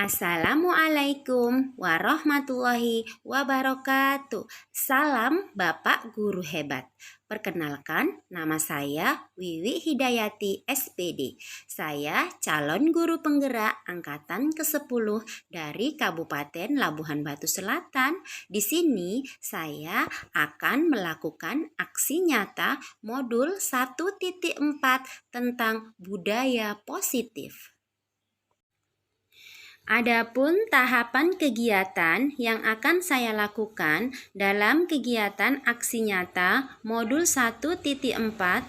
Assalamualaikum warahmatullahi wabarakatuh. Salam Bapak Guru Hebat. Perkenalkan, nama saya Wiwi Hidayati SPD. Saya calon guru penggerak angkatan ke-10 dari Kabupaten Labuhan Batu Selatan. Di sini saya akan melakukan aksi nyata modul 1.4 tentang budaya positif. Adapun tahapan kegiatan yang akan saya lakukan dalam kegiatan aksi nyata modul 1.4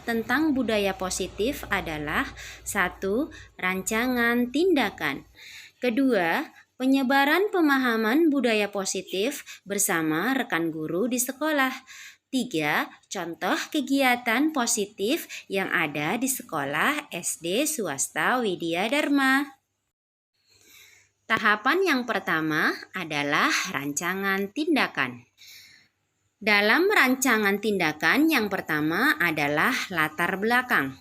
tentang budaya positif adalah 1. Rancangan tindakan. Kedua, penyebaran pemahaman budaya positif bersama rekan guru di sekolah. 3. Contoh kegiatan positif yang ada di sekolah SD swasta Widya Dharma. Tahapan yang pertama adalah rancangan tindakan. Dalam rancangan tindakan yang pertama adalah latar belakang.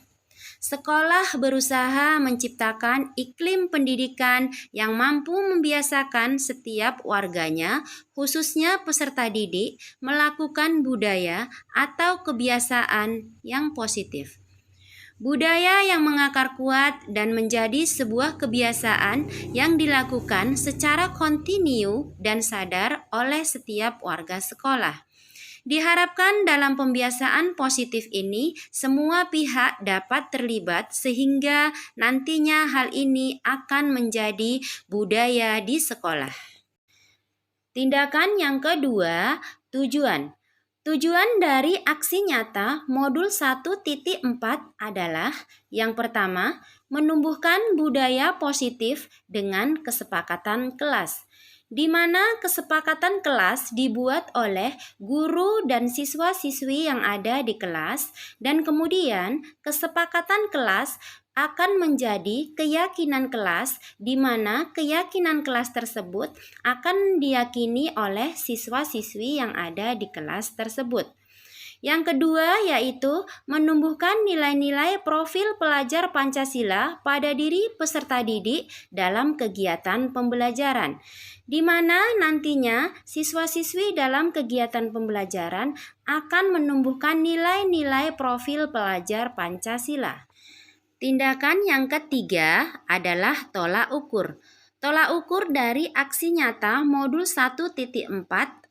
Sekolah berusaha menciptakan iklim pendidikan yang mampu membiasakan setiap warganya, khususnya peserta didik, melakukan budaya atau kebiasaan yang positif. Budaya yang mengakar kuat dan menjadi sebuah kebiasaan yang dilakukan secara kontinu dan sadar oleh setiap warga sekolah. Diharapkan dalam pembiasaan positif ini semua pihak dapat terlibat sehingga nantinya hal ini akan menjadi budaya di sekolah. Tindakan yang kedua, tujuan. Tujuan dari aksi nyata modul 1.4 adalah yang pertama, menumbuhkan budaya positif dengan kesepakatan kelas, di mana kesepakatan kelas dibuat oleh guru dan siswa-siswi yang ada di kelas, dan kemudian kesepakatan kelas akan menjadi keyakinan kelas, di mana keyakinan kelas tersebut akan diyakini oleh siswa-siswi yang ada di kelas tersebut. Yang kedua yaitu menumbuhkan nilai-nilai profil pelajar Pancasila pada diri peserta didik dalam kegiatan pembelajaran, di mana nantinya siswa-siswi dalam kegiatan pembelajaran akan menumbuhkan nilai-nilai profil pelajar Pancasila. Tindakan yang ketiga adalah tolak ukur. Tolak ukur dari aksi nyata modul 1.4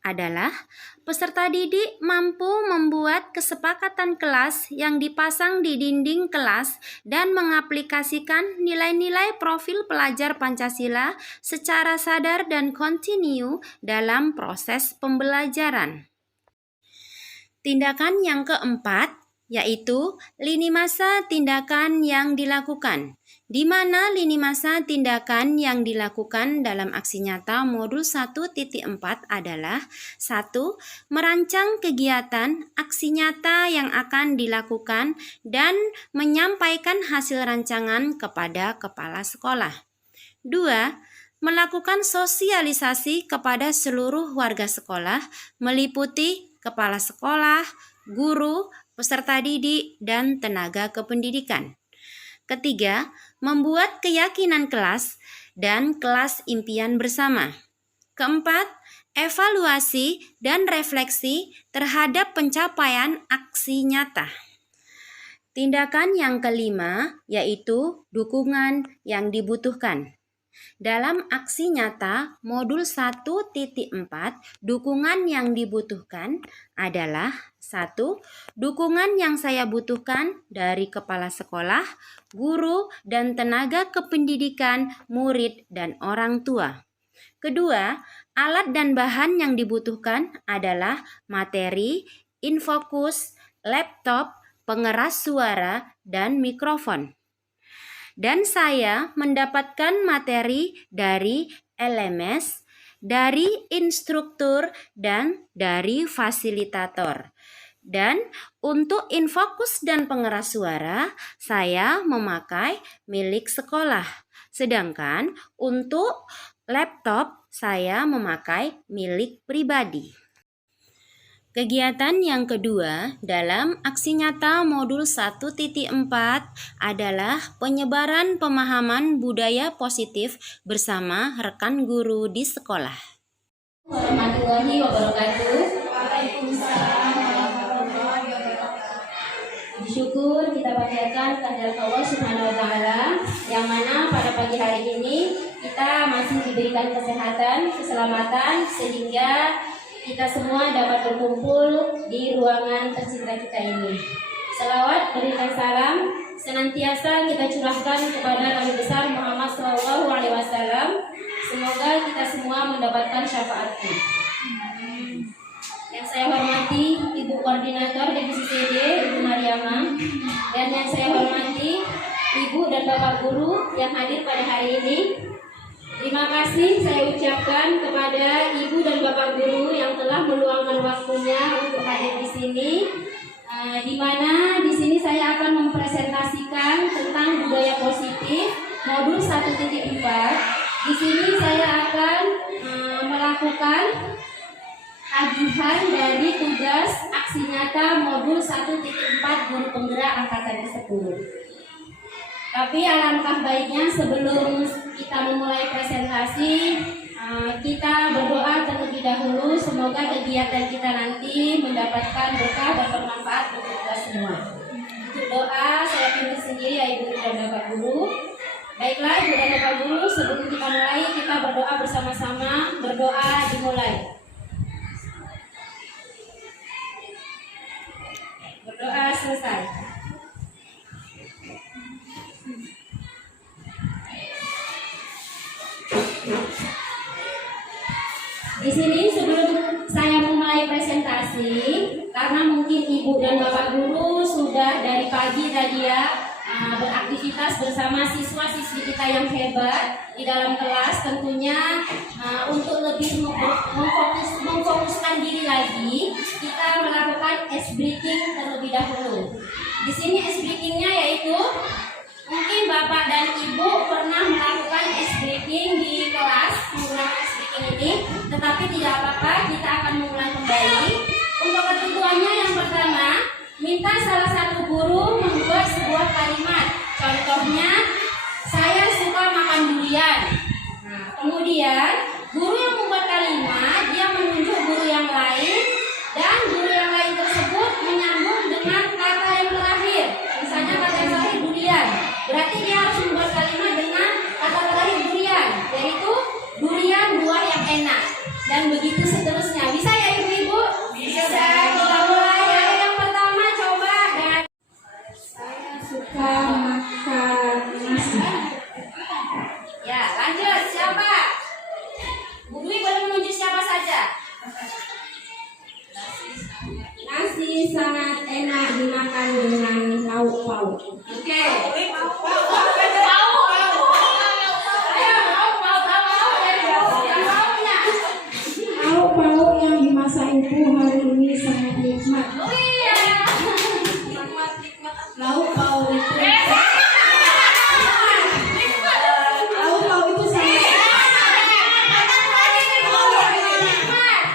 adalah peserta didik mampu membuat kesepakatan kelas yang dipasang di dinding kelas dan mengaplikasikan nilai-nilai profil pelajar Pancasila secara sadar dan kontinu dalam proses pembelajaran. Tindakan yang keempat yaitu lini masa tindakan yang dilakukan, di mana lini masa tindakan yang dilakukan dalam aksi nyata modul 1.4 adalah 1. Merancang kegiatan aksi nyata yang akan dilakukan dan menyampaikan hasil rancangan kepada kepala sekolah. 2. Melakukan sosialisasi kepada seluruh warga sekolah, meliputi kepala sekolah, guru, peserta didik, dan tenaga kependidikan. Ketiga, membuat keyakinan kelas dan kelas impian bersama. Keempat, evaluasi dan refleksi terhadap pencapaian aksi nyata. Tindakan yang kelima yaitu dukungan yang dibutuhkan. Dalam aksi nyata modul 1.4, dukungan yang dibutuhkan adalah 1. Dukungan yang saya butuhkan dari kepala sekolah, guru, dan tenaga kependidikan, murid, dan orang tua. Kedua, alat dan bahan yang dibutuhkan adalah materi, infokus, laptop, pengeras suara, dan mikrofon. Dan saya mendapatkan materi dari LMS, dari instruktur, dan dari fasilitator. Dan untuk infokus dan pengeras suara, saya memakai milik sekolah. Sedangkan untuk laptop, saya memakai milik pribadi. Kegiatan yang kedua dalam aksi nyata modul 1.4 adalah penyebaran pemahaman budaya positif bersama rekan guru di sekolah. Warahmatullahi wabarakatuh. Syukur kita panjatkan kehadirat Allah Subhanahu wa taala yang mana pada pagi hari ini kita masih diberikan kesehatan, keselamatan sehingga kita semua dapat berkumpul di ruangan tercinta kita ini. Selawat berikan salam senantiasa kita curahkan kepada Nabi besar Muhammad SAW. Semoga kita semua mendapatkan syafaatnya. Yang saya hormati Ibu Koordinator Divisi CD, Ibu Mariama, dan yang saya hormati Ibu dan Bapak Guru yang hadir pada hari ini. Terima kasih saya ucapkan kepada Ibu dan Bapak Guru yang telah meluangkan waktunya untuk hadir di sini. Di mana di sini saya akan mempresentasikan tentang budaya positif modul 1.4. Di sini saya akan melakukan ajuhan dari tugas aksi nyata modul 1.4 guru penggerak angkatan ke-10. Tapi alangkah baiknya sebelum kita memulai presentasi, kita berdoa terlebih dahulu semoga kegiatan kita nanti mendapatkan berkah dan bermanfaat untuk kita semua. Untuk doa saya pimpin sendiri ya Ibu dan Bapak Guru. Baiklah Ibu dan Bapak Guru, sebelum kita mulai kita berdoa bersama-sama. Berdoa dimulai. Berdoa selesai. Di sini sebelum saya memulai presentasi, karena mungkin Ibu dan Bapak Guru sudah dari pagi tadi ya beraktivitas bersama siswa-siswi kita yang hebat di dalam kelas, tentunya untuk lebih memfokuskan diri lagi, kita melakukan ice breaking terlebih dahulu. Di sini ice breakingnya yaitu mungkin Bapak dan Ibu pernah melakukan ice breaking di kelas menggunakan ice breaking ini, tetapi tidak apa-apa, kita akan mengulang kembali. Untuk ketentuannya yang pertama, minta salah satu guru membuat sebuah kalimat. Contohnya, saya suka makan durian. Nah, kemudian guru yang membuat kalimat, dia menunjuk guru yang lain, dan guru yang lain tersebut menyambung dengan kata yang terakhir. Misalnya kata yang terakhir durian, berarti dia harus membuat kalimat dengan kata terakhir durian, yaitu durian buah yang enak. Dan begitu seterusnya. Bisa ya Ibu-Ibu? Bisa. Kita mulai ya. Yang pertama coba dan saya suka makan nasi. Ya, lanjut. Siapa? Bu Dwi boleh menunjuk siapa saja? Nasi sangat enak dimakan dengan lauk pauk. Oke. Lauk pauk yang dimasak ibu hari ini sangat nikmat. Oh iya. Lauk pauk itu. Lauk pauk itu sangat.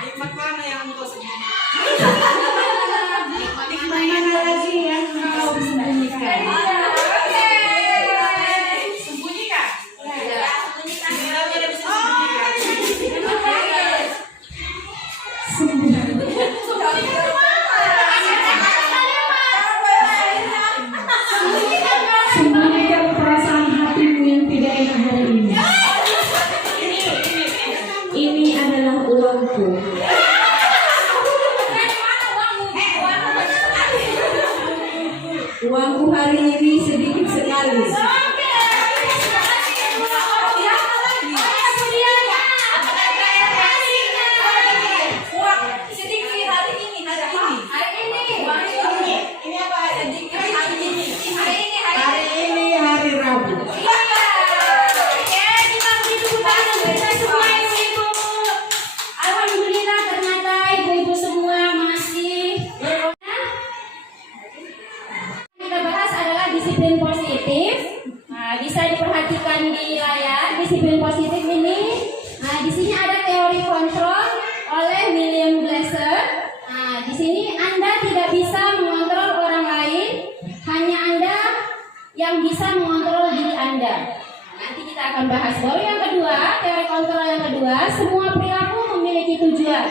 Nikmat mana yang engkau sembunyikan? Nikmat mana lagi yang engkau sembunyikan? Sembunyikan. Ya. Sembunyikan perasaan hatimu yang tidak enak hari ini. Ini adalah uangku. Uangku hari ini sedikit sekali. Alhamdulillah ternyata ibu-ibu semua masih kita bahas adalah disiplin positif. Nah, bisa diperhatikan di layar disiplin positif ini. Nah, di sini ada teori kontrol oleh William Glasser. Nah, di yang bisa mengontrol diri Anda. Nanti kita akan bahas. Baru yang kedua, teori kontrol yang kedua, semua perilaku memiliki tujuan.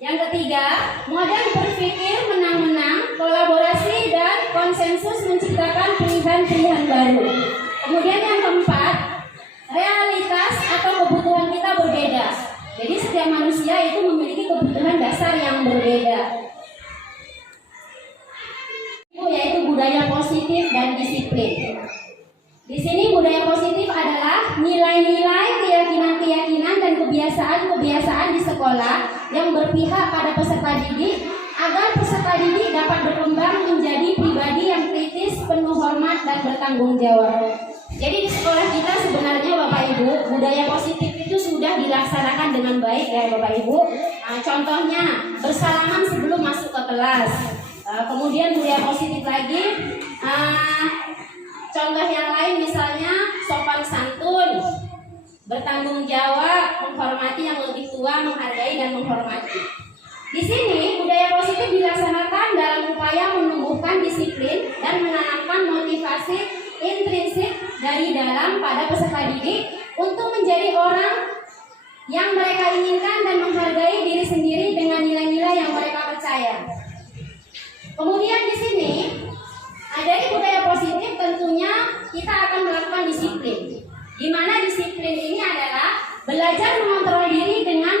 Yang ketiga, model berpikir menang-menang, kolaborasi dan konsensus menciptakan pilihan-pilihan baru. Kemudian yang keempat, realitas atau kebutuhan kita berbeda. Jadi setiap manusia itu memiliki kebutuhan dasar yang berbeda. Yaitu budaya positif dan disiplin. Di sini budaya positif adalah nilai-nilai, keyakinan-keyakinan dan kebiasaan-kebiasaan di sekolah yang berpihak pada peserta didik agar peserta didik dapat berkembang menjadi pribadi yang kritis, penuh hormat dan bertanggung jawab. Jadi di sekolah kita sebenarnya Bapak Ibu, budaya positif itu sudah dilaksanakan dengan baik ya Bapak Ibu. Contohnya bersalaman sebelum masuk ke kelas. Kemudian budaya positif lagi, contoh yang lain misalnya sopan santun, bertanggung jawab, menghormati yang lebih tua, menghargai dan menghormati. Di sini budaya positif dilaksanakan dalam upaya menumbuhkan disiplin dan menanamkan motivasi intrinsik dari dalam pada peserta didik untuk menjadi orang yang mereka inginkan dan menghargai diri sendiri dengan nilai-nilai yang mereka percaya. Kemudian di sini dari budaya positif tentunya kita akan melakukan disiplin. Di mana disiplin ini adalah belajar mengontrol diri dengan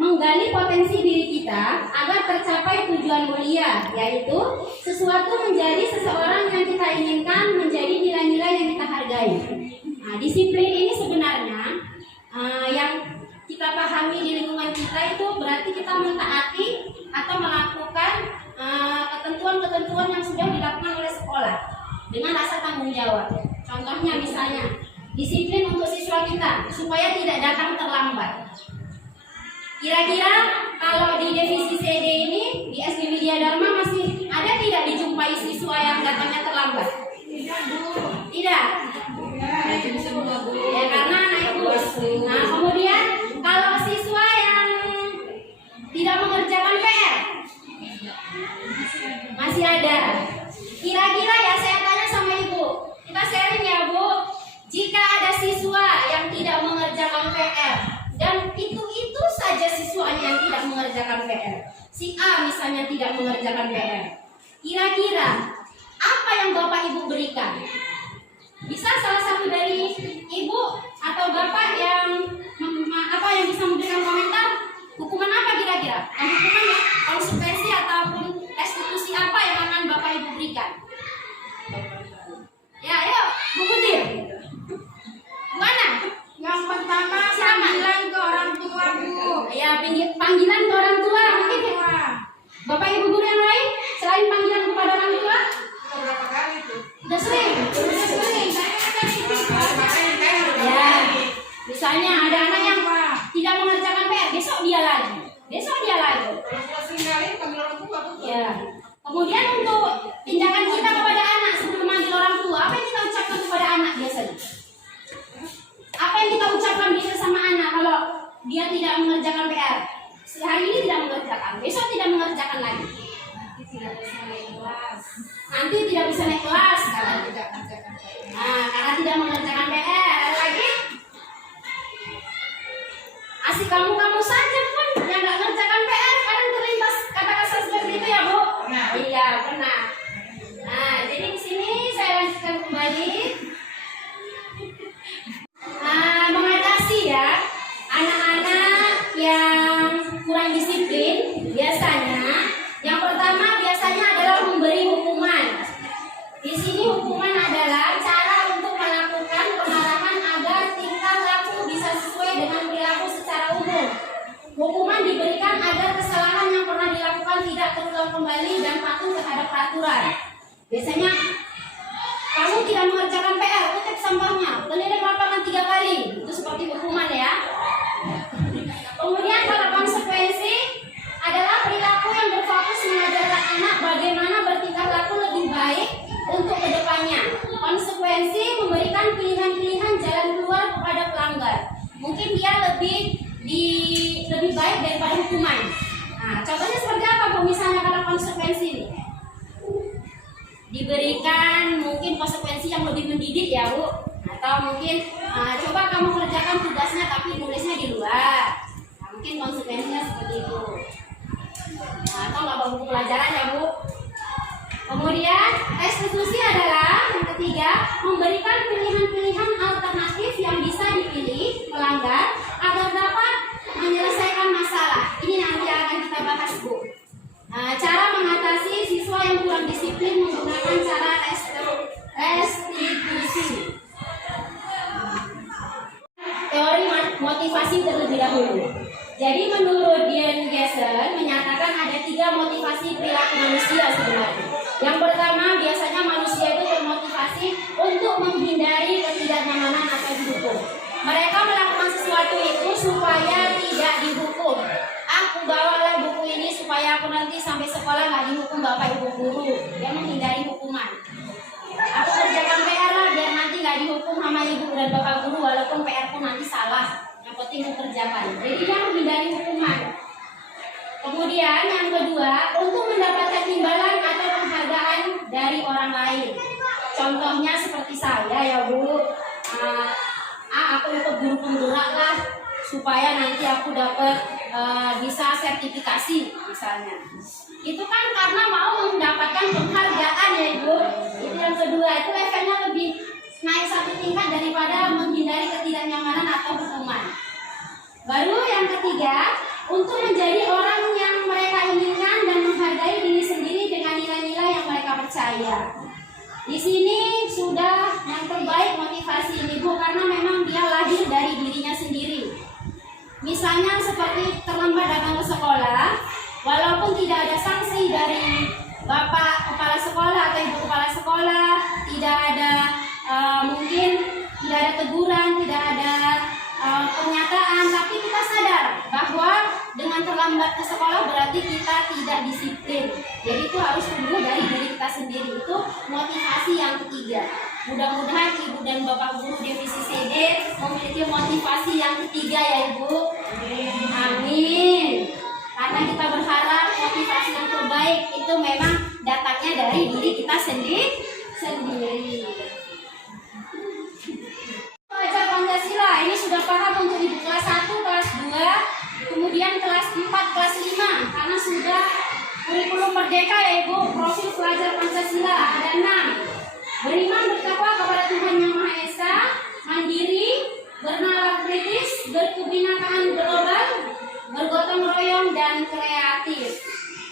menggali potensi diri kita agar tercapai tujuan mulia, yaitu sesuatu menjadi seseorang yang kita inginkan, menjadi nilai-nilai yang kita hargai. Nah, disiplin ini sebenarnya yang kita pahami di lingkungan kita itu berarti kita mentaati atau melakukan ketentuan-ketentuan yang sudah dilakukan oleh sekolah dengan rasa tanggung jawab. Contohnya misalnya disiplin untuk siswa kita supaya tidak datang terlambat. Kira-kira kalau di divisi CD ini di SD Widya Dharma masih ada tidak dijumpai siswa yang datangnya terlambat? Tidak. Ya karena naik bus. Nah kemudian kalau siswa yang tidak mengerjakan PR masih ada. Kira-kira ya saya tanya sama Ibu, kita sharing ya Bu. Jika ada siswa yang tidak mengerjakan PR dan itu saja siswanya yang tidak mengerjakan PR, si A misalnya tidak mengerjakan PR, kira-kira apa yang Bapak Ibu berikan? Bisa salah satu dari Ibu atau Bapak yang bisa memberikan komentar? Hukuman apa kira-kira? Hukuman ya, konsekuensi ataupun restitusi apa yang akan Bapak Ibu berikan? Ya, ayo, Bu Putih. Mana? Yang pertama panggilan ke orang tua Bu. Ya, panggilan ke orang tua. Mungkin Bapak Ibu guru yang lain selain panggilan kepada orang tua? Berapa kali tuh? Udah sering. Ya, misalnya ada anak yang tidak mengerjakan PR, besok dia lagi. Kali panggil orang tua Bu. Ya. Kemudian untuk tindakan kita kepada anak sebelum manggil orang tua, apa yang kita ucapkan kepada anak biasanya? Apa yang kita ucapkan bisa sama anak kalau dia tidak mengerjakan PR? Hari ini tidak mengerjakan, besok tidak mengerjakan lagi. Nanti tidak bisa naik kelas. Karena tidak mengerjakan PR. Lagi asik kamu saja pun yang nggak mengerjakan PR kadang terlintas kata-kata seperti itu ya Bu. Iya pernah. Nah jadi di sini saya lanjutkan kembali. Mengatasi ya anak-anak yang kurang disiplin biasanya yang pertama biasanya adalah memberi hukuman. Di sini hukuman adalah cara untuk melakukan pemarahan agar tingkah laku bisa sesuai dengan perilaku secara umum. Hukuman diberikan agar kesalahan yang pernah dilakukan tidak terulang kembali dan patuh terhadap peraturan. Biasanya kamu tidak mengerjakan PR, kutip sampahnya, keliling lapangan 3 kali. Itu seperti hukuman ya. Kemudian kalau konsekuensi adalah perilaku yang berfokus mengajarkan anak bagaimana bertingkah laku lebih baik untuk kedepannya. Konsekuensi memberikan pilihan-pilihan jalan keluar kepada pelanggar. Mungkin dia lebih baik daripada hukuman. Nah, contohnya seperti apa Bu? Misalnya kalau konsekuensi ini diberikan mungkin konsekuensi yang lebih mendidik ya Bu, atau mungkin coba kamu kerjakan tugasnya tapi nulisnya di luar. Nah, mungkin konsekuensinya seperti itu. Atau nggak bawa buku pelajaran ya Bu. Kemudian restitusi adalah yang ketiga, memberikan pilihan-pilihan alternatif yang bisa dipilih pelanggar agar dapat menyelesaikan masalah. Ini nanti akan kita bahas Bu. Cara mengatasi siswa yang kurang disiplin menggunakan cara restitusi. Teori motivasi terlebih dahulu. Jadi menurut Dean Gessen menyatakan ada 3 motivasi perilaku manusia sebenarnya. Yang pertama, biasanya manusia itu termotivasi untuk menghindari ketidaknyamanan atau dihukum. Mereka melakukan sesuatu itu supaya tidak dihukum. Aku bawalah buku ini supaya aku nanti sampai sekolah nggak dihukum bapak ibu guru. Dia menghindari hukuman. Aku kerjakan PR lah biar nanti nggak dihukum sama ibu dan bapak guru walaupun PR pun nanti salah. Yang penting aku kerjakan. Jadi dia menghindari hukuman. Kemudian yang kedua, untuk mendapatkan imbalan atau penghargaan dari orang lain. Contohnya seperti saya ya Bu. Aku ikut guru penggerak lah supaya nanti aku dapat bisa sertifikasi misalnya. Itu kan karena mau mendapatkan penghargaan ya Ibu. Itu yang kedua, itu efeknya lebih naik 1 tingkat daripada menghindari ketidaknyamanan atau hukuman. Baru yang ketiga, untuk menjadi orang yang mereka inginkan dan menghargai diri sendiri dengan nilai-nilai yang mereka percaya. Di sini sudah yang terbaik motivasi ini Bu, karena memang dia lahir dari dirinya sendiri. Misalnya seperti terlambat datang ke sekolah, walaupun tidak ada sanksi dari bapak kepala sekolah atau ibu kepala sekolah, tidak ada mungkin tidak ada teguran, tidak ada pernyataan, tapi kita sadar bahwa dengan terlambat ke sekolah berarti kita tidak disiplin. Jadi itu harus tumbuh dari diri kita sendiri. Itu motivasi yang ketiga. Mudah-mudahan ibu dan bapak guru divisi CD memiliki motivasi yang ketiga ya Ibu. Amin. Karena kita berharap motivasi yang terbaik itu memang datangnya dari diri kita sendiri. Belajar Pancasila ini sudah paham untuk ibu kelas 1, kelas 2, kemudian kelas 4, kelas 5 karena sudah kurikulum merdeka ya Ibu. Profil pelajar Pancasila ada 6. Beriman bertakwa kepada Tuhan Yang Maha Esa, mandiri, bernalar kritis, berkebinekaan global, bergotong royong dan kreatif.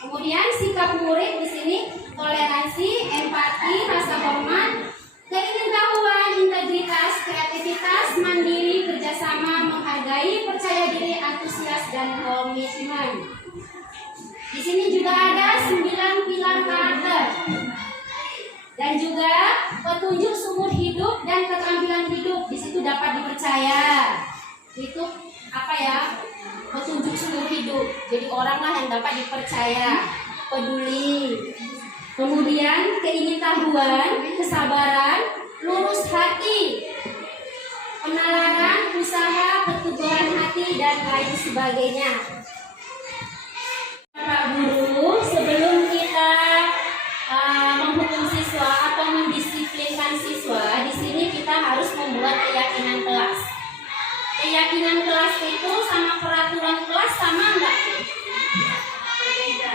Kemudian sikap murid di sini toleransi, empati, rasa hormat, keingintahuan, integritas, kreativitas, mandiri, kerjasama, menghargai, percaya diri, antusias dan komitmen. Di sini juga ada 9 pilar karakter. Dan juga petunjuk sumber hidup dan keterampilan hidup di situ dapat dipercaya. Itu apa ya? Petunjuk sumber hidup. Jadi oranglah yang dapat dipercaya, peduli. Kemudian keingintahuan, kesabaran, lurus hati, penalaran, usaha, keteguhan hati dan lain sebagainya. Pak Guru, sebelum kita menghukum siswa atau mendisiplinkan siswa, di sini kita harus membuat keyakinan kelas. Keyakinan kelas itu sama peraturan kelas sama enggak?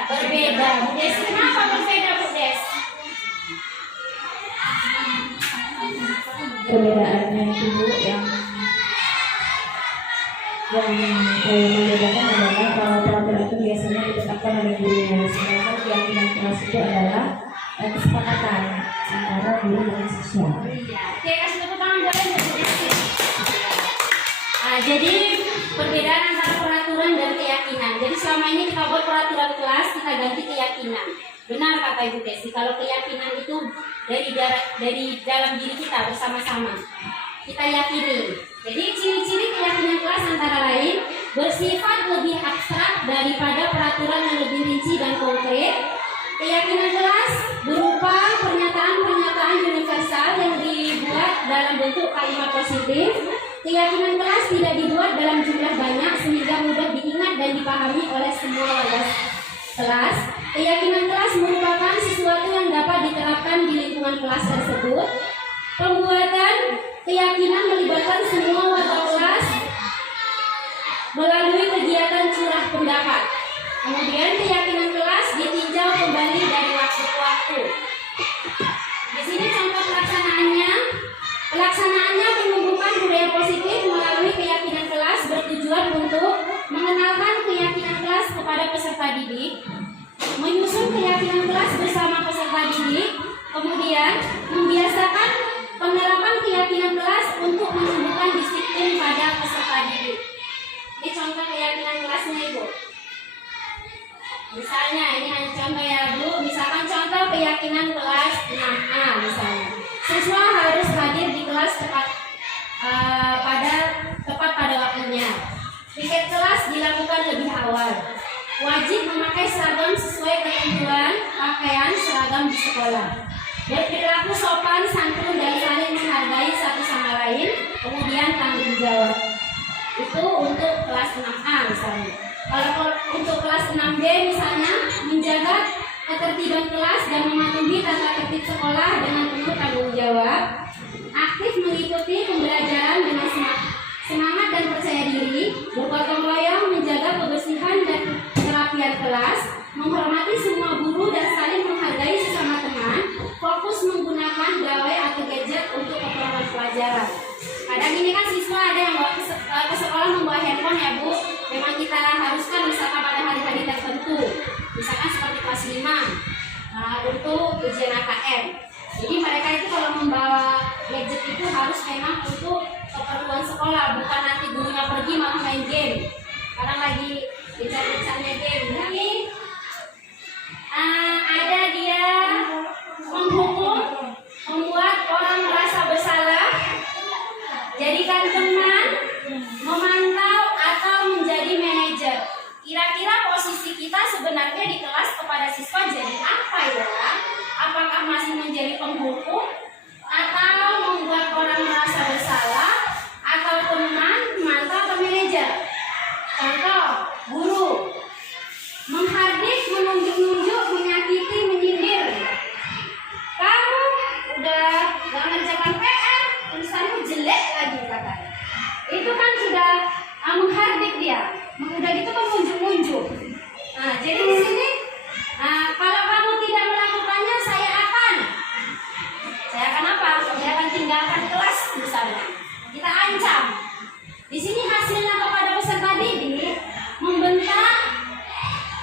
Berbeda. Bu Des, kenapa berbeda Bu Des? Perbedaannya itu yang membedakan adalah kalau peraturan itu biasanya ditetapkan oleh gurunya, sedangkan keyakinan kelas itu adalah kesepakatan antara guru dan siswa. Iya. Oke, kasih tepuk tangan boleh nggak Bu Des? Jadi perbedaan antara peraturan dan keyakinan. Jadi selama ini kita buat peraturan kelas, kita ganti keyakinan. Benar kata Ibu Desi, kalau keyakinan itu dari dalam diri kita bersama-sama. Kita yakini. Jadi ciri-ciri keyakinan kelas antara lain bersifat lebih abstrak daripada peraturan yang lebih rinci dan konkret. Keyakinan kelas berupa pernyataan-pernyataan universal yang dibuat dalam bentuk kalimat positif. Keyakinan kelas tidak dibuat dalam jumlah banyak sehingga mudah diingat dan dipahami oleh semua warga kelas. Keyakinan kelas merupakan sesuatu yang dapat diterapkan di lingkungan kelas tersebut. Pembuatan keyakinan melibatkan semua warga kelas melalui kegiatan curah pendapat. Kemudian keyakinan kelas ditinjau kembali dari waktu ke waktu. Di sini contoh pelaksanaannya. Pelaksanaannya penumbuhan budaya positif melalui keyakinan kelas bertujuan untuk mengenalkan keyakinan kelas kepada peserta didik, menyusun keyakinan kelas bersama peserta didik, kemudian membiasakan penerapan keyakinan kelas untuk menumbuhkan disiplin pada peserta didik. Ini contoh keyakinan kelasnya, Ibu. Misalnya, ini hanya contoh ya, Bu. Misalkan contoh keyakinan kelas 6A misalnya. Siswa harus hadir di kelas tepat pada waktunya. Piket kelas dilakukan lebih awal. Wajib memakai seragam sesuai ketentuan pakaian seragam di sekolah. Berperilaku sopan, santun, dan saling menghargai satu sama lain. Kemudian tanggung jawab. Itu untuk kelas 6A misalnya. Kalau untuk kelas 6B misalnya, menjaga ketertiban kelas dan mematuhi tata tertib sekolah dengan penuh tanggung jawab. Aktif mengikuti pembelajaran dengan semangat dan percaya diri, bergotong royong menjaga kebersihan dan kerapian kelas, menghormati semua guru dan saling menghargai sesama teman, fokus menggunakan gawai atau gadget untuk keperluan pelajaran. Kadang ini kan siswa ada yang bawa ke sekolah membawa handphone ya, Bu. Memang kita haruskan misalkan pada hari-hari tertentu, misalkan seperti kelas 5 untuk ujian AKM. Jadi mereka itu kalau membawa gadget itu harus memang untuk keperluan sekolah, bukan nanti gurunya pergi malah main game. Sekarang lagi gencar-gencarnya game. Ini ada dia menghukum, membuat orang merasa bersalah, jadikan teman, memantau atau menjadi manajer. Kira-kira posisi kita sebenarnya di kelas kepada siswa jadi apa ya? Apakah masih menjadi penghukum, atau membuat orang merasa bersalah, atau teman, mantau, atau manajer? Contoh, guru menghardik, menunjuk-nunjuk, menyakiti, menyindir. Kamu udah gak ngerjakan PR, tulisanmu jelek lagi katanya. Itu kan sudah menghardik dia. Udah gitu kan munjuk-munjuk. Nah, jadi di sini kalau kamu tidak melakukannya, saya akan apa? Saya akan tinggalkan kelas misalnya. Kita ancam. Di sini hasilnya kepada peserta didik membentak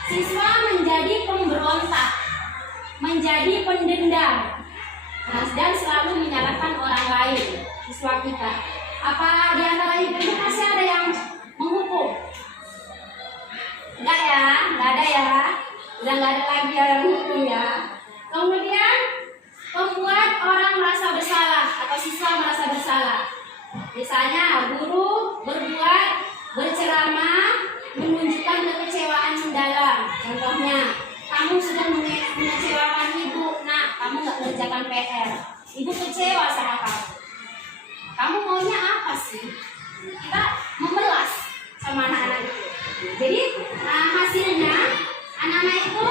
siswa menjadi pemberontak, menjadi pendendam, dan selalu menyalahkan orang lain siswa kita. Apa di antara itu masih ada yang menghukum? Enggak ya, enggak ada ya. Udah enggak ada lagi yang menghukum ya. Kemudian membuat orang merasa bersalah atau siswa merasa bersalah. Misalnya guru berceramah menunjukkan kekecewaan mendalam. Contohnya, kamu sudah mengecewakan ibu, nah kamu nggak mengerjakan PR. Ibu kecewa sama kamu. Kamu maunya apa sih? Kita memelas sama anak-anak itu. Jadi hasilnya anak-anak itu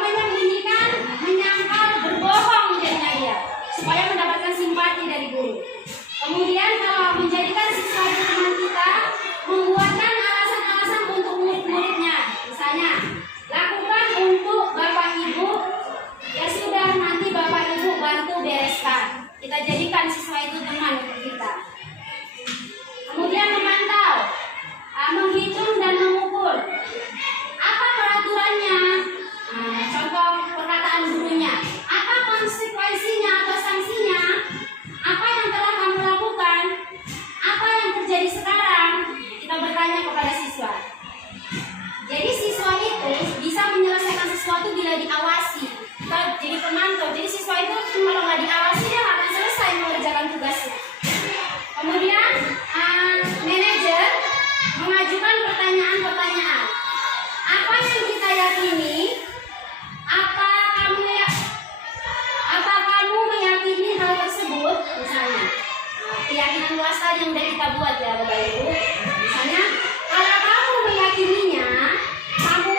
menyembunyikan, menyangkal, berbohong jadinya dia supaya mendapatkan simpati dari guru. Kemudian kalau menjadikan siswa itu teman kita, membuatkan alasan-alasan untuk murid-muridnya. Misalnya, lakukan untuk bapak ibu, ya sudah nanti bapak ibu bantu bereskan. Kita jadikan siswa itu teman untuk kita. Kemudian memantau, menghitung dan mengukur. Apa peraturannya? Contoh perkataan gurunya. Apa konsekuensinya atau sanksinya? Apa yang telah kamu lakukan? Apa yang terjadi sekarang? Kita bertanya kepada siswa. Jadi siswa itu bisa menyelesaikan sesuatu bila diawasi. Kita jadi pemantau. Jadi siswa itu kalau nggak diawasi dia nggak akan selesai mengerjakan tugasnya. Kemudian manajer mengajukan pertanyaan-pertanyaan. Apa yang kita yakini? Apa kamu meyakini hal tersebut? Misalnya, keyakinan kelas tadi yang sudah kita buat ya Bapak Ibu. Misalnya, kalau kamu meyakininya, kamu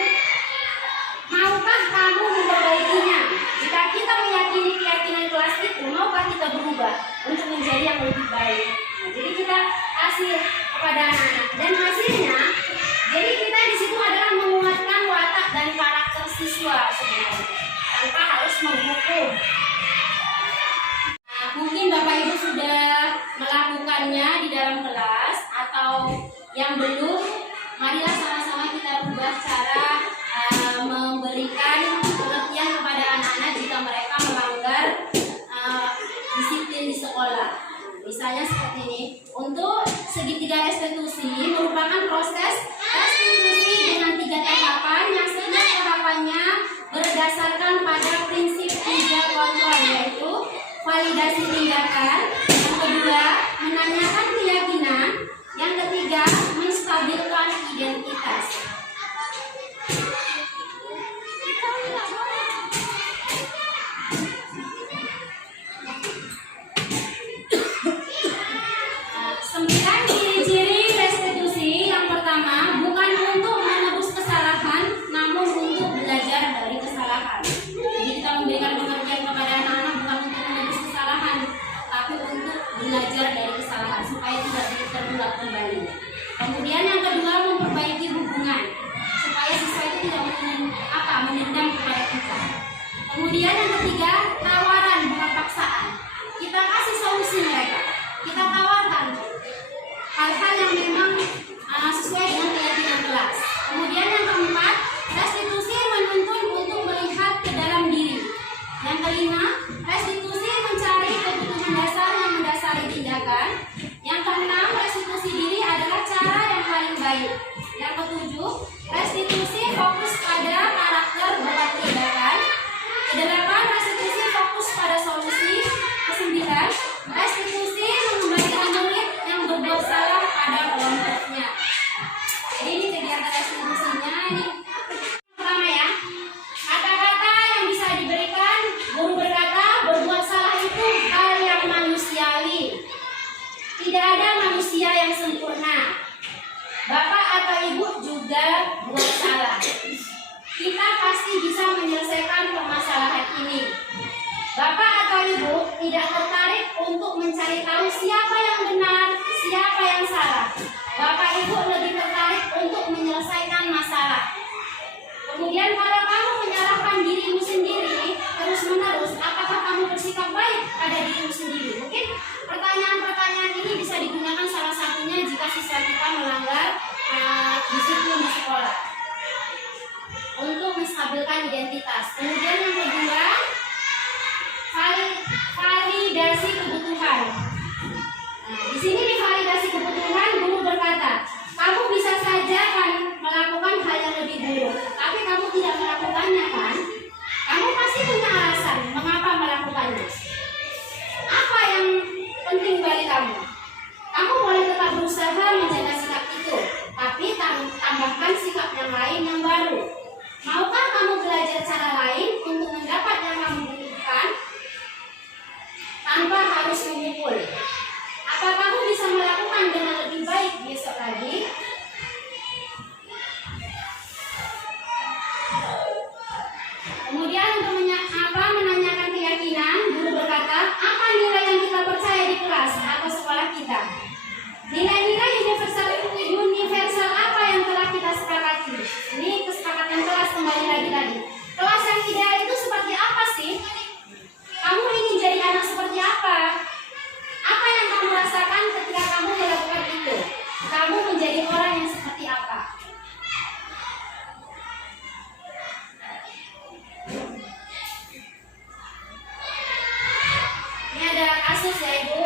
restitusi merupakan proses restitusi dengan 3 tahapan yang setiap tahapannya berdasarkan pada prinsip 3 kontrol, yaitu validasi tindakan, yang kedua menanyakan keyakinan, yang ketiga menstabilkan identitas. Sembilan ciri-ciri restitusi. Yang pertama, bukan untuk menebus kesalahan, namun untuk belajar dari kesalahan. Jadi kita memberikan pengertian kepada anak-anak bukan untuk menebus kesalahan, tapi untuk belajar dari kesalahan supaya tidak terulang kembali. Kemudian yang kedua, memperbaiki hubungan supaya siswa itu tidak menendam kepada kita. Kemudian yang ketiga, tawaran bukan paksaan. Kita kasih solusi mereka. Kita tawarkan hal-hal yang memang sesuai dengan keyakinan kelas. Kemudian yang keempat, restitusi menuntun untuk melihat ke dalam diri. Yang kelima, restitusi mencari kebutuhan dasar yang mendasari tindakan. Yang keenam, restitusi diri adalah cara yang paling baik. Yang ketujuh, restitusi fokus pada karakter bukan tindakan. Kedelapan, restitusi fokus pada solusi. Kesembilan, restitusi mengembalikan murid yang berbuat salah pada kelompoknya. Jadi ini kegiatan restitusinya ini. Pertama ya, kata-kata yang bisa diberikan. Guru berkata, berbuat salah itu hal yang manusiawi. Tidak ada manusia yang sempurna. Bapak atau ibu juga buat salah. Kita pasti bisa menyelesaikan permasalahan ini. Bapak atau ibu tidak tertarik untuk mencari tahu siapa yang benar, siapa yang salah. Bapak ibu lebih tertarik untuk menyelesaikan masalah. Kemudian kalau kamu menyalahkan dirimu sendiri terus-menerus, apakah kamu bersikap baik pada dirimu sendiri? Mungkin pertanyaan-pertanyaan ini bisa digunakan salah satunya jika siswa kita melanggar disiplin di sekolah untuk menstabilkan identitas. Kemudian yang kedua, validasi kebutuhan. Di sini di validasi kebutuhan, guru berkata, kamu bisa saja kan melakukan hal yang lebih buruk, tapi kamu tidak melakukannya kan? Kamu pasti punya alasan mengapa melakukannya. Apa yang penting bagi kamu? Kamu boleh tetap berusaha menjaga sikap itu, tapi tambahkan sikap yang lain yang baru. Maukah kamu belajar cara lain untuk mendapat yang kamu butuhkan tanpa harus memukul? Apa kamu bisa melakukan dengan lebih baik besok lagi? Kemudian untuk menanyakan keyakinan, guru berkata, apa nilai yang kita percaya di kelas atau sekolah kita? Nilai-nilai universal apa yang telah kita sepakati? Ini kesepakatan kelas kembali lagi tadi. Kelas yang ideal itu seperti apa sih? Kamu ingin jadi anak seperti apa? Apa yang kamu rasakan ketika kamu melakukan itu? Kamu menjadi orang yang seperti apa? Ini ada kasus ya Ibu.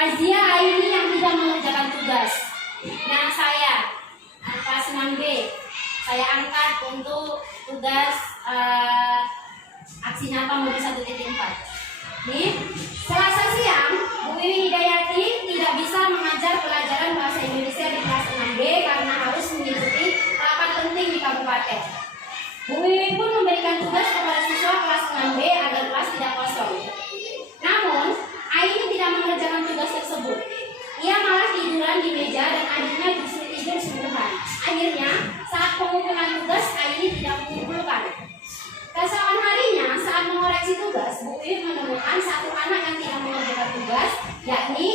Fazia ini yang tidak mengerjakan tugas. Nah saya, kelas 6B, saya angkat untuk tugas aksi nyata modul 1.4. Nih, Selasa siang, Bu Wiwi Hidayati tidak bisa mengajar pelajaran bahasa Indonesia di kelas 6B karena harus mengikuti rapat penting di kabupaten. Bu Wiwi pun memberikan tugas kepada siswa kelas 6B agar kelas tidak kosong. Namun, Aini tidak mengerjakan tugas tersebut. Ia malah tiduran di meja dan adiknya justru tidur sungguhan. Akhirnya, saat pengumpulan tugas, Aini tidak mengumpulkan. Keesokan harinya, saat mengoreksi tugas, Bu Wiwi menemukan satu anak yang tidak mengerjakan tugas, yakni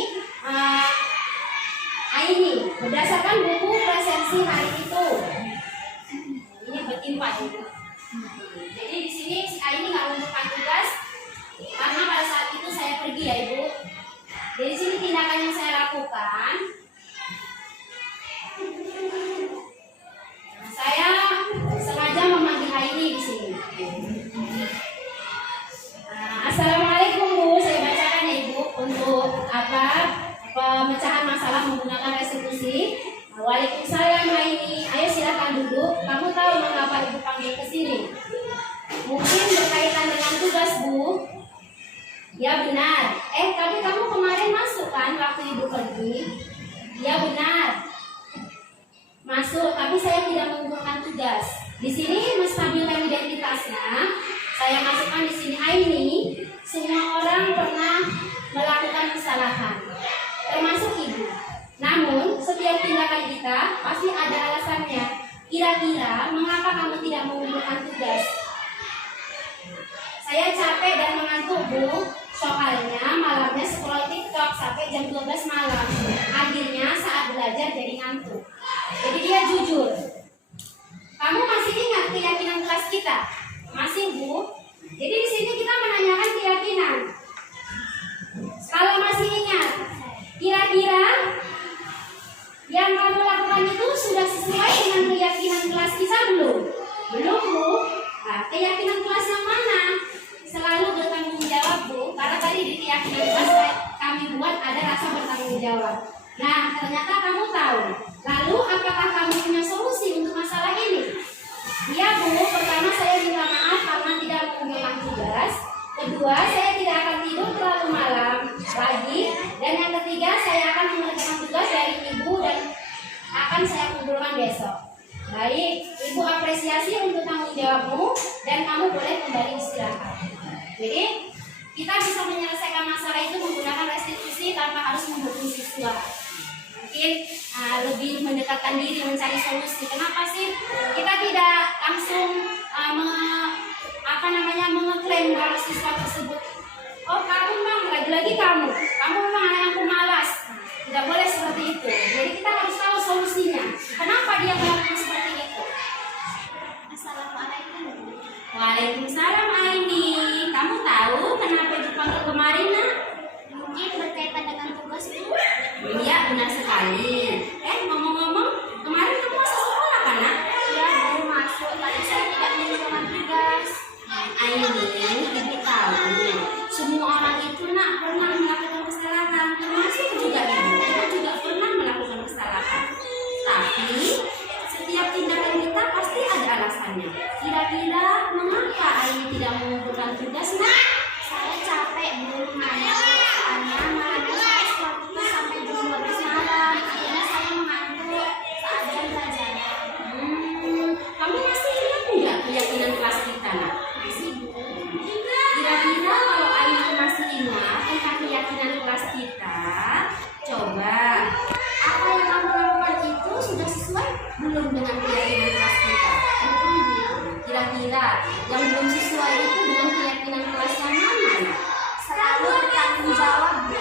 Aini, berdasarkan buku presensi hari itu. Ini bertimpa Ibu. Jadi di sini si Aini nggak mengumpulkan tugas karena pada saat itu saya pergi ya Ibu. Dari sini tindakan yang saya lakukan, saya sengaja memanggil Aini di sini. Assalamualaikum Bu, saya bacakan ya Ibu untuk untuk pemecahan masalah menggunakan restitusi. Waalaikumsalam Aini. Ayo silakan duduk. Kamu tahu mengapa Ibu panggil ke sini? Mungkin berkaitan dengan tugas, Bu. Ya benar. Tapi kamu kemarin masuk kan waktu Ibu pergi? Ya benar. Masuk, tapi saya tidak mengumpulkan tugas. Di sini menstabilkan identitasnya. Saya masukkan di sini Aini. Semua orang pernah melakukan kesalahan, termasuk Ibu. Namun, setiap tindakan kita pasti ada alasannya. Kira-kira mengapa kamu tidak mengumpulkan tugas? Saya capek dan mengantuk, Bu. Soalnya malamnya scroll TikTok sampai jam 12 malam. Akhirnya saat belajar jadi ngantuk. Jadi dia jujur. Kamu masih ingat keyakinan kelas kita? Masih, Bu? Jadi di sini kita menanyakan keyakinan. Kalau masih ingat, kira-kira yang kamu lakukan itu sudah sesuai dengan keyakinan kelas kita belum? Belum, Bu. Nah, keyakinan kelas yang mana? Selalu bertanggung jawab, Bu. Karena tadi di keyakinan kelas kami buat ada rasa bertanggung jawab. Nah, ternyata kamu tahu. Lalu, apakah kamu punya solusi untuk masalah ini? Iya, Bu. Pertama, saya minta maaf karena tidak mengumpulkan tugas. Kedua, saya tidak akan tidur terlalu malam lagi. Dan yang ketiga, saya akan mengerjakan tugas dari Ibu dan akan saya kumpulkan besok. Baik, Ibu apresiasi untuk tanggung jawabmu dan kamu boleh kembali istirahat. Jadi, kita bisa menyelesaikan masalah itu menggunakan restitusi tanpa harus menghukum siswa. Mungkin lebih mendekatkan diri mencari solusi. Kenapa sih kita tidak langsung mengeklaim kalau siswa tersebut, oh kamu memang lagi-lagi kamu memang anak yang pemalas. Tidak boleh seperti itu. Jadi kita harus tahu solusinya. Kenapa dia melakukan seperti itu? Assalamualaikum. Waalaikumsalam Aini. Kamu tahu kenapa dipanggil kemarin, Nak? Mungkin berkaitan dengan tugas, Bu. Iya, benar sekali. Ngomong-ngomong, kemarin kamu masuk sekolah kan, Nak? Iya, Bu, masuk, tapi saya tidak mengumpulkan tugas. Aini, Ibu tahu semua orang itu, Nak, pernah melakukan kesalahan. Termasuk juga Ibu. Ibu juga pernah melakukan kesalahan. Tapi setiap tindakan kita pasti ada alasannya. Kira-kira mengapa Aini tidak mengumpulkan tugas, Nak? Saya capek, Bu, mengantuk. Soalnya malamnya saya scroll itu sampai jam 12 malam. Akhirnya saya mengantuk saat jam pelajaran. Kamu masih ingat tidak keyakinan kelas kita, Nak? Masih, Bu. Kira-kira kalau Aini masih ingat tentang keyakinan kelas kita, coba apa yang kamu lakukan itu sudah sesuai belum dengan keyakinan kelas kita? Kira-kira yang belum sesuai itu dengan keyakinan kelas yang mana? Selalu bertanggung jawab, Bu.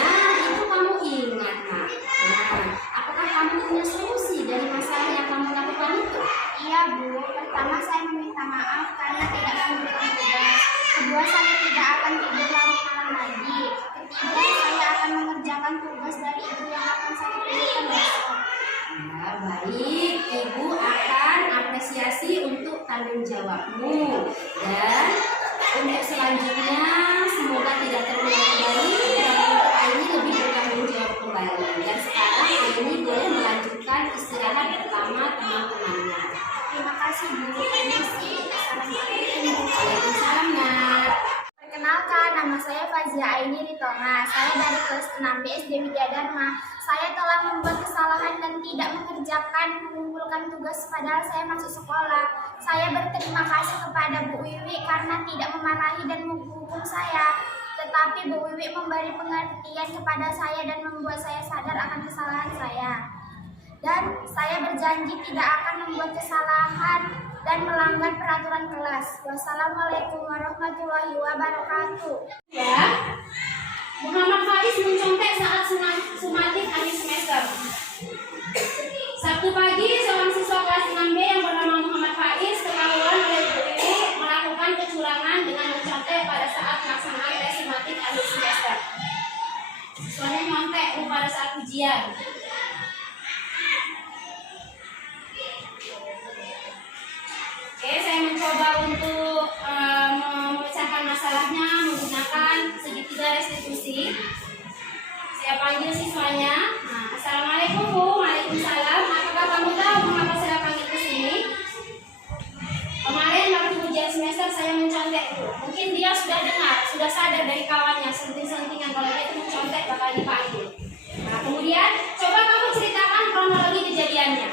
Nah, itu kamu ingat, Nak. Nah, apakah kamu punya solusi dari masalah yang kamu lakukan itu? Iya, Bu. Pertama, saya meminta maaf karena tidak mengumpulkan tugas. Kedua, saya tidak akan tidur larut malam lagi. Ketiga, saya akan mengerjakan tugas dari Ibu yang akan saya kumpulkan besok. Ya, baik. Ibu akan apresiasi untuk tanggung jawabmu. Dan untuk selanjutnya, semoga tidak terulang kembali dan untuk Aini lebih bertanggung jawab kembali. Dan sekarang Aini boleh melanjutkan istirahat bersama teman-temannya. Terima kasih, Bu. Permisi. Assalamualaikum. Waalaikumsalam, Nak. Perkenalkan, nama saya Fazia Aini Ritonga. Saya dari kelas 6 SD Widya Dharma. Saya telah membuat kesalahan dan tidak mengumpulkan tugas padahal saya masuk sekolah. Saya berterima kasih kepada Bu Wiwi karena tidak memarahi dan menghukum saya. Tetapi Bu Wiwi memberi pengertian kepada saya dan membuat saya sadar akan kesalahan saya. Dan saya berjanji tidak akan membuat kesalahan dan melanggar peraturan kelas. Wassalamualaikum warahmatullahi wabarakatuh. Ya, Muhammad Faiz mencontek saat sumatif akhir semester. Sabtu pagi, seorang siswa kelas 6B yang bernama Muhammad Faiz ketahuan oleh BPW melakukan kecurangan dengan mencontek pada saat pelaksanaan tes sumatif akhir semester. Siswanya nyontek pada saat ujian. Oke, saya mencoba untuk memecahkan masalahnya menggunakan segitiga restitusi. siswanya. Nah, Assalamualaikum Bu. Waalaikumsalam. Apakah kamu tahu mengapa saya panggil ke sini? Kemarin waktu ujian semester saya mencontek Bu. Mungkin dia sudah dengar, sudah sadar dari kawannya senting-sentingan kalau dia itu mencontek bakal dipanggil. Nah, kemudian coba kamu ceritakan kronologi kejadiannya.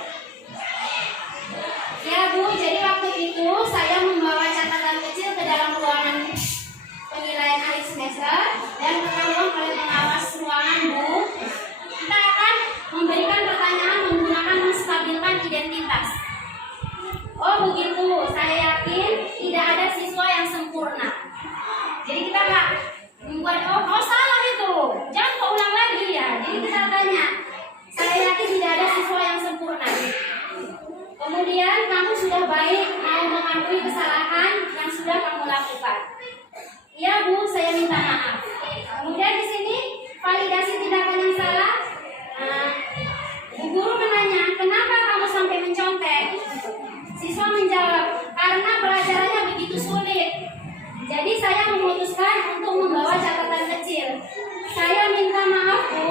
Ya Bu, jadi waktu itu saya membawa catatan kecil ke dalam ruangan penilaian akhir semester dan ketahuan oleh pengawas ruangan Bu, kita akan memberikan pertanyaan menggunakan menstabilkan identitas. Oh begitu, saya yakin tidak ada siswa yang sempurna. Jadi kita nggak membuat oh salah itu, jangan kau ulang lagi ya. Jadi kita tanya, saya yakin tidak ada siswa yang sempurna. Kemudian kamu sudah baik mau mengakui kesalahan yang sudah kamu lakukan. Iya Bu, saya minta maaf. Kemudian di sini validasi tindakan yang salah. Bu guru menanya, kenapa kamu sampai mencontek? Siswa menjawab, karena pelajarannya begitu sulit. Jadi saya memutuskan untuk membawa catatan kecil. Saya minta maaf Bu.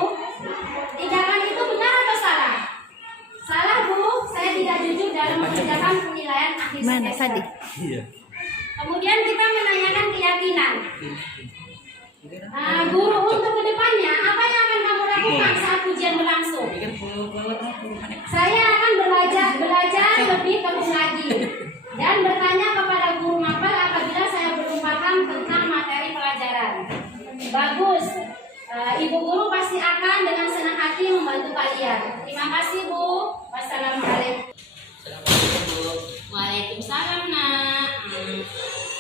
Tindakan itu benar atau salah? Salah Bu, saya tidak jujur dalam mengerjakan penilaian akhir semester. Iya. Kemudian kita menanyakan keyakinan. Guru untuk kedepannya, apa yang akan kamu lakukan saat ujian berlangsung? Saya akan belajar lebih tekun lagi dan bertanya kepada guru mapel apabila saya belum paham tentang materi pelajaran. Bagus, Ibu guru pasti akan dengan senang hati membantu kalian. Terima kasih Bu. Wassalamualaikum. Waalaikumsalam Nak.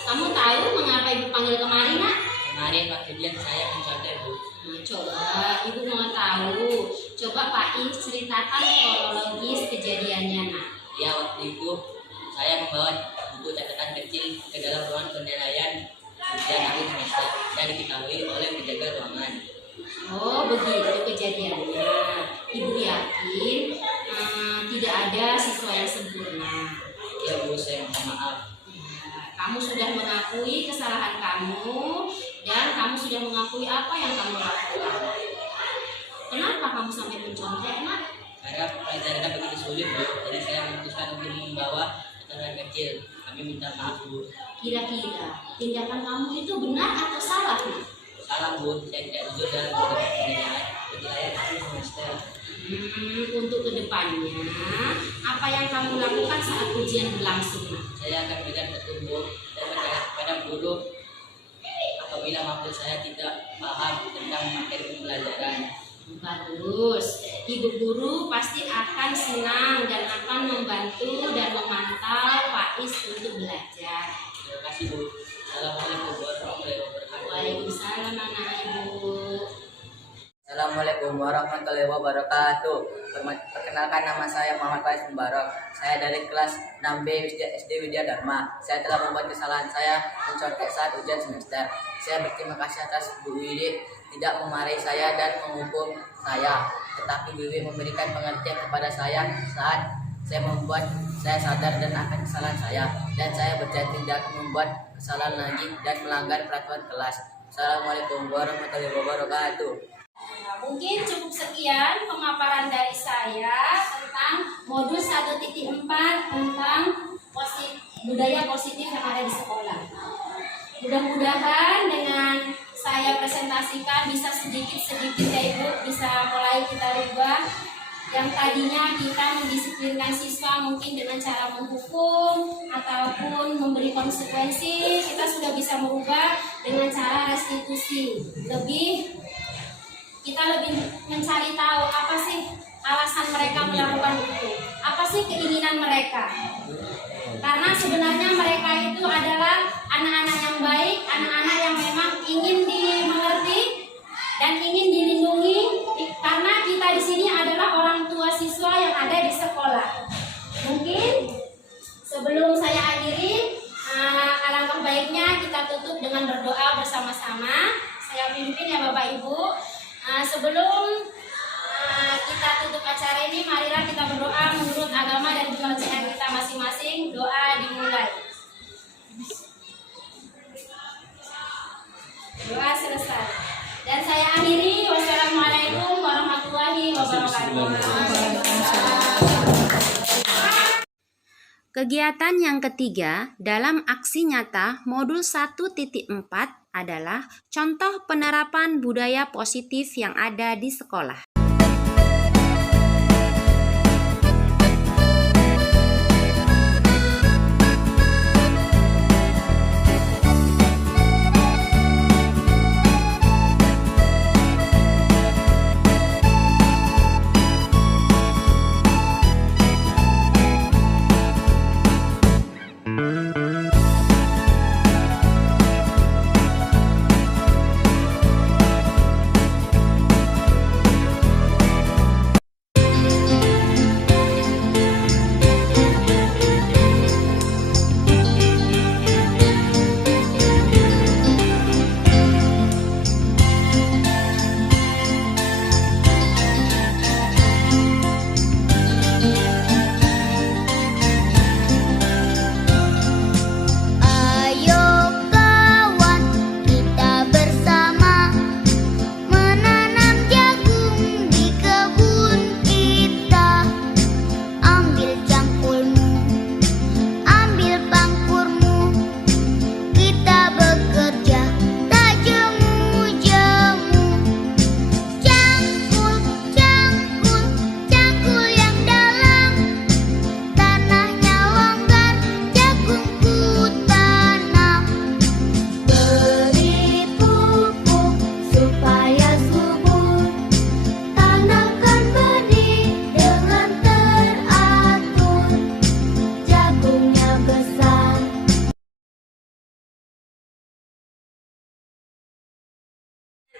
Kamu tahu mengapa Ibu panggil kemari Nak? Kemarin waktu ujian saya mencontek Bu. Coba Ibu mau tahu. Coba Pak In ceritakan kronologis kejadiannya Nak. Ya waktu itu saya membawa buku catatan kecil ke dalam ruangan penilaian ujian akhir semester dan diketahui oleh penjaga ruangan. Oh begitu kejadiannya. Ibu yakin tidak ada siswa yang sempurna. Ya Bu, saya minta maaf. Kamu sudah mengakui kesalahan kamu dan kamu sudah mengakui apa yang kamu lakukan. Kenapa kamu sampai mencontek Nak? Karena pelajarannya begitu sulit Bu, jadi saya memutuskan untuk membawa catatan kecil. Kami minta maaf Bu. Kira-kira tindakan kamu itu benar atau salah Nak? Salah Bu, saya tidak jujur dalam penilaian akhir semester. Untuk kedepannya, apa yang kamu lakukan saat ujian berlangsung Nak? Saya akan belajar tekun Bu dan bertanya kepada guru apabila maksud saya tidak paham tentang materi pembelajaran. Bagus, Ibu guru pasti akan senang dan akan membantu dan memantau Pak Is untuk belajar. Terima kasih Bu. Assalamualaikum warahmatullahi wabarakatuh. Waalaikumsalam anak Ibu. Assalamualaikum warahmatullahi wabarakatuh. Perkenalkan, nama saya Muhammad Faiz Mubarak. Saya dari kelas 6B SD Widya Dharma. Saya telah membuat kesalahan saya mencontek saat ujian semester. Saya berterima kasih atas Bu Wiwi tidak memarahi saya dan menghukum saya, tetapi Bu Wiwi memberikan pengertian kepada saya saat saya sadar dan akan kesalahan saya, dan saya berjanji tidak akan membuat kesalahan lagi dan melanggar peraturan kelas. Assalamualaikum warahmatullahi wabarakatuh. Mungkin cukup sekian pemaparan dari saya tentang modul 1.4 tentang budaya positif yang ada di sekolah. Mudah-mudahan dengan saya presentasikan bisa sedikit-sedikit ya Ibu, bisa mulai kita rubah. Yang tadinya kita mendisiplinkan siswa mungkin dengan cara menghukum ataupun memberi konsekuensi, kita sudah bisa merubah dengan cara restitusi. Kita lebih mencari tahu apa sih alasan mereka melakukan itu, apa sih keinginan mereka. Karena sebenarnya mereka itu adalah anak-anak yang baik, anak-anak yang memang ingin dimengerti dan ingin dilindungi, karena kita di sini adalah orang tua siswa yang ada di sekolah. Mungkin sebelum saya akhiri, alangkah baiknya kita tutup dengan berdoa bersama-sama. Saya pimpin ya Bapak Ibu. Sebelum kita tutup acara ini, marilah kita berdoa menurut agama dan kepercayaan kita masing-masing. Doa dimulai. Doa selesai. Dan saya akhiri. Wassalamualaikum warahmatullahi Kegiatan yang ketiga dalam aksi nyata modul 1.4 adalah contoh penerapan budaya positif yang ada di sekolah.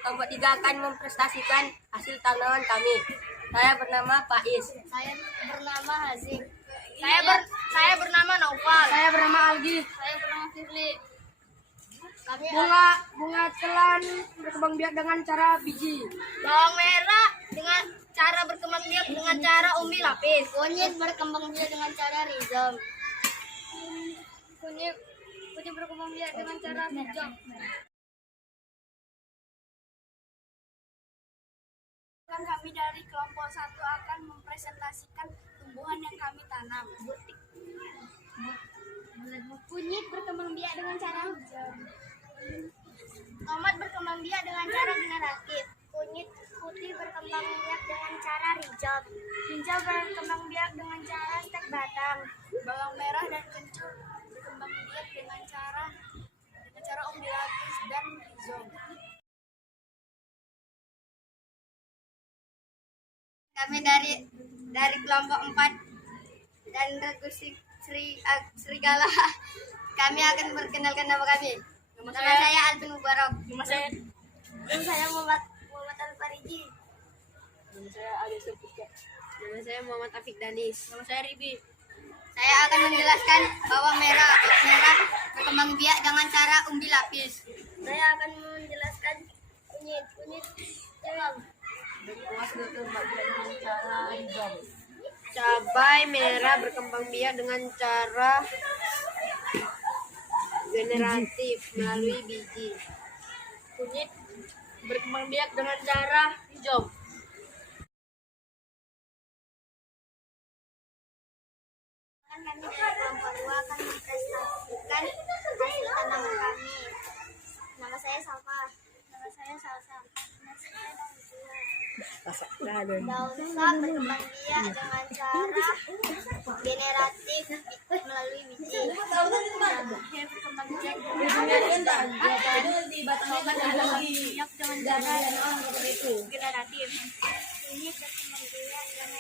Kelompok 3 akan mempresentasikan hasil tanaman kami. Saya bernama Faiz. Saya bernama Hazim. Saya bernama Naufal. Saya bernama Algi. Saya bernama Firly. Kami Bunga telan berkembang biak dengan cara biji. bawang merah dengan cara berkembang biak dengan cara umbi lapis. Kunyit berkembang biak dengan cara rizom. Kunyit berkembang biak dengan cara hijau. Kami dari kelompok 1 akan mempresentasikan tumbuhan yang kami tanam. Kunyit berkembang biak dengan cara tomat berkembang biak dengan cara generatif. Kunyit putih berkembang biak dengan cara rijab. Hijau berkembang biak dengan cara stek batang. Bawang merah dan kencur berkembang biak dengan cara umbi lapis dan rizom. Kami dari kelompok 4 dan Regu Serigala. Kami akan perkenalkan nama kami. Nama saya Alvin Mubarak. Nama saya Muhammad Al-Fariji. Nama saya Ali Sulfika. Nama saya Muhammad Afiq Danis. Nama saya Ribi. Saya akan menjelaskan bawang merah berkembang biak dengan cara umbi lapis. Saya akan menjelaskan kunyit dalam. Cabai merah berkembang biak dengan cara generatif melalui biji. Kunyit berkembang biak dengan cara hijau. Kami dari kelompok 2 akan mempresentasikan hasil tanaman kami. Nama saya Salva. Nama saya Salsa. Nama saya Daun sap berkembang biak dengan cara generatif melalui biji. Cabai berkembang biak dengan cara generatif. Ini berkembang biak dengan cara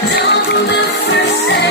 Double the first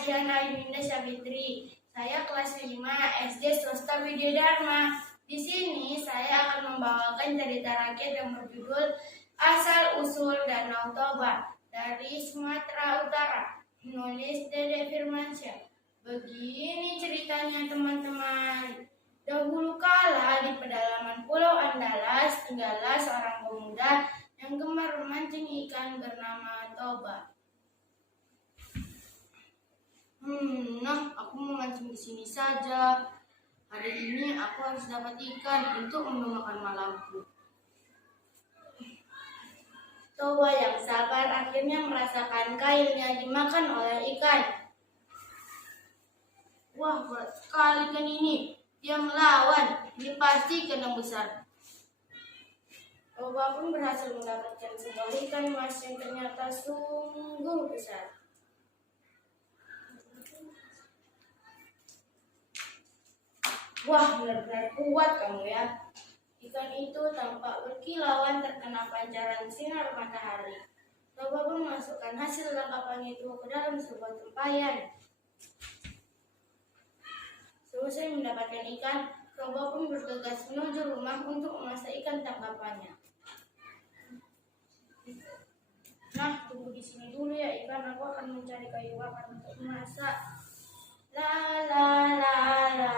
Fajiana Yunda Sabitri. Saya kelas 5 SD Swasta Widya Dharma. Di sini saya akan membawakan cerita rakyat yang berjudul Asal Usul Danau Toba dari Sumatera Utara. Menulis Dede Firmansyah. Begini ceritanya teman-teman. Dahulu kala di pedalaman Pulau Andalas tinggallah seorang pemuda yang gemar memancing ikan bernama Toba. Aku memancing di sini saja. Hari ini aku harus dapat ikan untuk menu makan malamku. Toba yang sabar akhirnya merasakan kailnya dimakan oleh ikan. Wah, berat sekali ikan ini. Dia melawan. Ini pasti ikan yang besar. Toba pun berhasil mendapatkan sebuah ikan emas yang ternyata sungguh besar. Wah, benar-benar kuat kamu ya. Ikan itu tampak berkilauan terkena pancaran sinar matahari. Toba pun memasukkan hasil tangkapan itu ke dalam sebuah tempayan. Selesai mendapatkan ikan, Toba pun bergegas menuju rumah untuk memasak ikan tangkapannya. Nah, tunggu di sini dulu ya ikan, aku akan mencari kayu bakar untuk memasak. La la la la.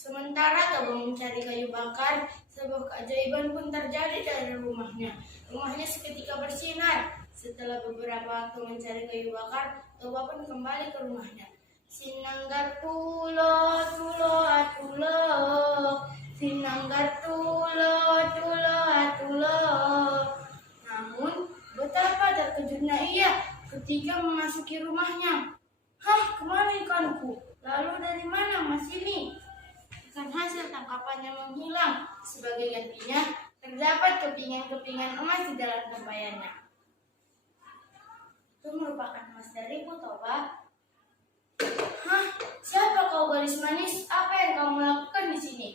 Sementara Toba mencari kayu bakar, sebuah keajaiban pun terjadi dari rumahnya. Rumahnya seketika bersinar. Setelah beberapa waktu mencari kayu bakar, Toba pun kembali ke rumahnya. Sinanggar tulo tulo atulo, sinanggar tulo tulo atulo. Namun betapa terkejutnya ia ketika memasuki rumahnya. Hah, kemana ikanku? Lalu dari mana mas ini? Ikan hasil tangkapannya menghilang. Sebagai gantinya terdapat kepingan-kepingan emas di dalam tempayannya. Itu merupakan emas dariku, Toba. Hah, siapa kau gadis manis? Apa yang kamu lakukan di sini?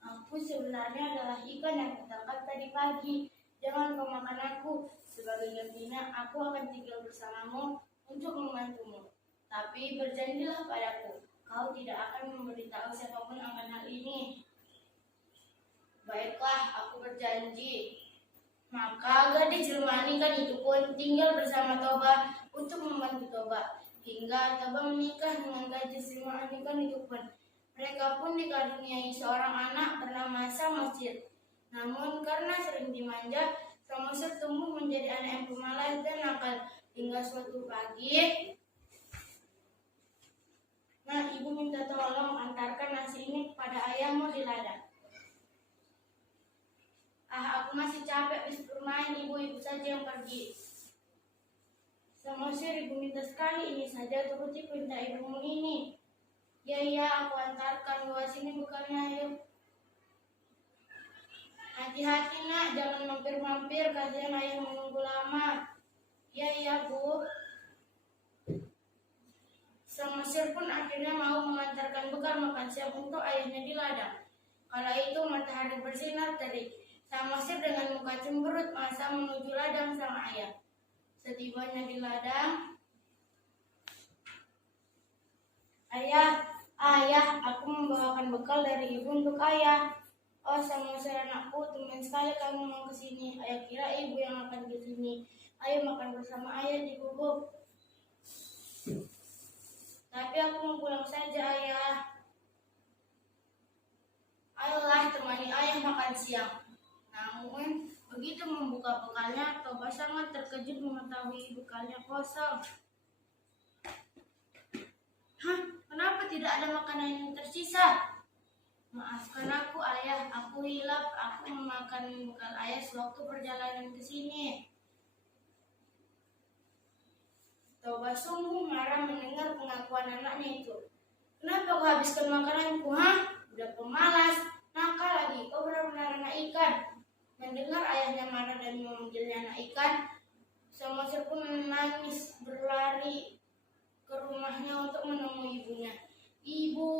Aku sebenarnya adalah ikan yang kutangkap tadi pagi. Jangan kau makan aku. Sebagai gantinya, aku akan tinggal bersamamu untuk membantumu. Tapi berjanjilah padaku, kau tidak akan memberitahu siapapun akan hal ini. Baiklah, aku berjanji. Maka gadis jelmaan ikan itu pun tinggal bersama Toba untuk membantu Toba. Hingga Toba menikah dengan gadis jelmaan ikan itu pun. Mereka pun dikaruniai seorang anak bernama Samosir. Namun karena sering dimanja, Samosir tumbuh menjadi anak yang pemalas dan nakal. Hingga suatu pagi, ibu minta tolong antarkan nasi ini kepada ayahmu di ladang. Aku masih capek habis bermain, ibu saja yang pergi. Samosir, ibu minta sekali ini saja, turuti perintah ibumu ini. Ya, aku antarkan, bawa sini bekalnya, ayo. Hati-hati nak, jangan mampir-mampir, kasihan ayah menunggu lama. Ya, Bu. Samosir pun akhirnya mau mengantarkan bekal makan siang untuk ayahnya di ladang. Kala itu matahari bersinar terik. Samosir dengan muka cemberut masa menuju ladang sang ayah. Setibanya di ladang, Ayah, aku membawakan bekal dari ibu untuk ayah. Oh, Samosir anakku, tumben sekali kamu mau ke sini. Ayah kira ibu yang akan ke sini. Ayo makan bersama ayah di gubuk. Tapi aku mau pulang saja, ayah. Ayolah, temani ayah makan siang. Namun, begitu membuka bekalnya, Toba sangat terkejut mengetahui bekalnya kosong. Hah, kenapa tidak ada makanan yang tersisa? Maafkan aku, ayah. Aku hilaf. Aku memakan bekal ayah sewaktu perjalanan ke sini. Toba sungguh marah mendengar pengakuan anaknya itu. Kenapa kau habiskan makananku, ha? Udah pemalas, nakal lagi. Kau benar-benar anak ikan. Mendengar ayahnya marah dan memanggilnya anak ikan, Samosir pun menangis berlari ke rumahnya untuk menemui ibunya. Ibu.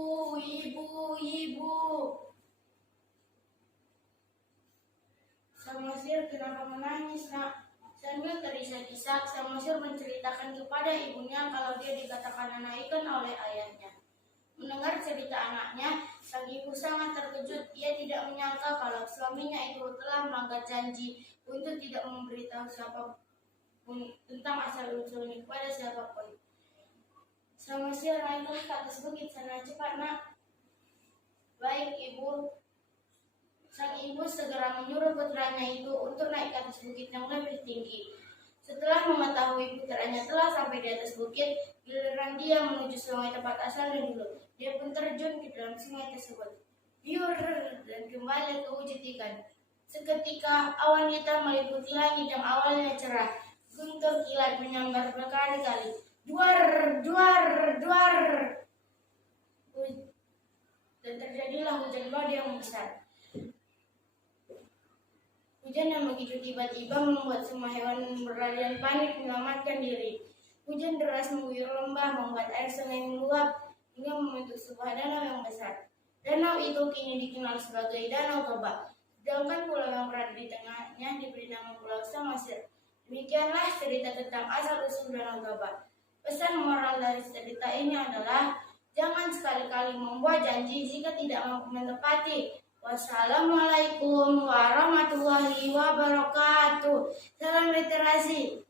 Samosir, kenapa menangis, nak? Sambil terisak-isak, Samosir menceritakan kepada ibunya kalau dia dikatakan anak ikan oleh ayahnya. Mendengar cerita anaknya, sang ibu sangat terkejut. Ia tidak menyangka kalau suaminya itu telah melanggar janji untuk tidak memberitahu siapapun tentang asal-usulnya kepada siapapun. Samosir naiklah ke atas bukit sana, cepat nak. Baik ibu. Sang ibu segera menyuruh putranya itu untuk naik ke atas bukit yang lebih tinggi. Setelah mengetahui putranya telah sampai di atas bukit, giliran dia menuju sungai tempat asalnya dulu. Dia pun terjun ke dalam sungai tersebut. Biur, dan kembali ke wujud ikan. Seketika awan hitam meliputi langit yang awalnya cerah. Guntur kilat menyambar berkali-kali. Duar, duar, duar. Dan terjadilah hujan badai yang besar. Hujan yang begitu tiba-tiba membuat semua hewan berlarian panik menyelamatkan diri. Hujan deras mengguyur lembah, membuat air sungai meluap hingga membentuk sebuah danau yang besar. Danau itu kini dikenal sebagai Danau Toba. Sedangkan pulau yang berada di tengahnya diberi nama Pulau Samosir. Demikianlah cerita tentang asal-usul Danau Toba. Pesan moral dari cerita ini adalah jangan sekali-kali membuat janji jika tidak mampu menepati. Wassalamualaikum warahmatullahi wabarakatuh. Salam literasi.